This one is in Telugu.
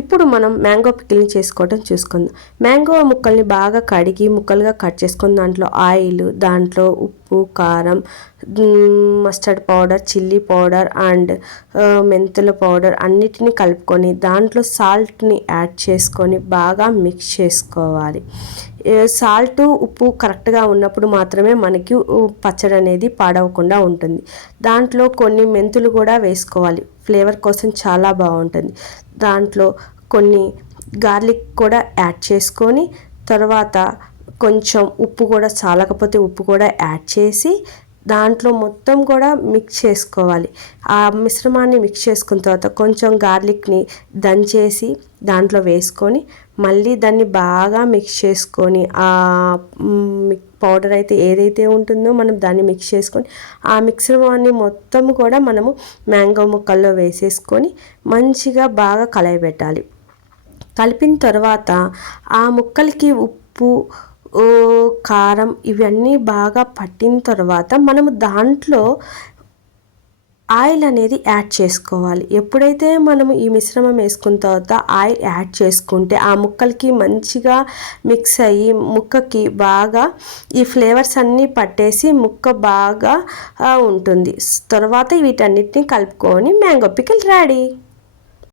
ఇప్పుడు మనం మ్యాంగో పికిల్ని చేసుకోవడం చూసుకుందాం. మ్యాంగో ముక్కల్ని బాగా కడిగి ముక్కలుగా కట్ చేసుకొని దాంట్లో ఆయిల్, దాంట్లో ఉప్పు, కారం, mustard powder, chilli powder and మెంతుల పౌడర్ అన్నిటినీ కలుపుకొని దాంట్లో సాల్ట్ని యాడ్ చేసుకొని బాగా మిక్స్ చేసుకోవాలి. సాల్ట్, ఉప్పు కరెక్ట్గా ఉన్నప్పుడు మాత్రమే మనకి పచ్చడి అనేది పాడవకుండా ఉంటుంది. దాంట్లో కొన్ని మెంతులు కూడా వేసుకోవాలి, ఫ్లేవర్ కోసం చాలా బాగుంటుంది. దాంట్లో కొన్ని గార్లిక్ కూడా యాడ్ చేసుకొని తర్వాత కొంచెం ఉప్పు కూడా చాలకపోతే ఉప్పు కూడా యాడ్ చేసి దాంట్లో మొత్తం కూడా మిక్స్ చేసుకోవాలి. ఆ మిశ్రమాన్ని మిక్స్ చేసుకున్న తర్వాత కొంచెం గార్లిక్ని దంచేసి దాంట్లో వేసుకొని మళ్ళీ దాన్ని బాగా మిక్స్ చేసుకొని ఆ పౌడర్ అయితే ఏదైతే ఉంటుందో మనం దాన్ని మిక్స్ చేసుకొని ఆ మిశ్రమాన్ని మొత్తం కూడా మనము మ్యాంగో ముక్కల్లో వేసేసుకొని మంచిగా బాగా కలయబెట్టాలి. కలిపిన తర్వాత ఆ ముక్కలకి ఉప్పు, కారం ఇవన్నీ బాగా పట్టిన తర్వాత మనము దాంట్లో ఆయిల్ అనేది యాడ్ చేసుకోవాలి. ఎప్పుడైతే మనము ఈ మిశ్రమం వేసుకున్న తర్వాత ఆయిల్ యాడ్ చేసుకుంటే ఆ ముక్కలకి మంచిగా మిక్స్ అయ్యి ముక్కకి బాగా ఈ ఫ్లేవర్స్ అన్నీ పట్టేసి ముక్క బాగా ఉంటుంది. తర్వాత వీటన్నిటిని కలుపుకొని మ్యాంగో పికిల్ రెడీ.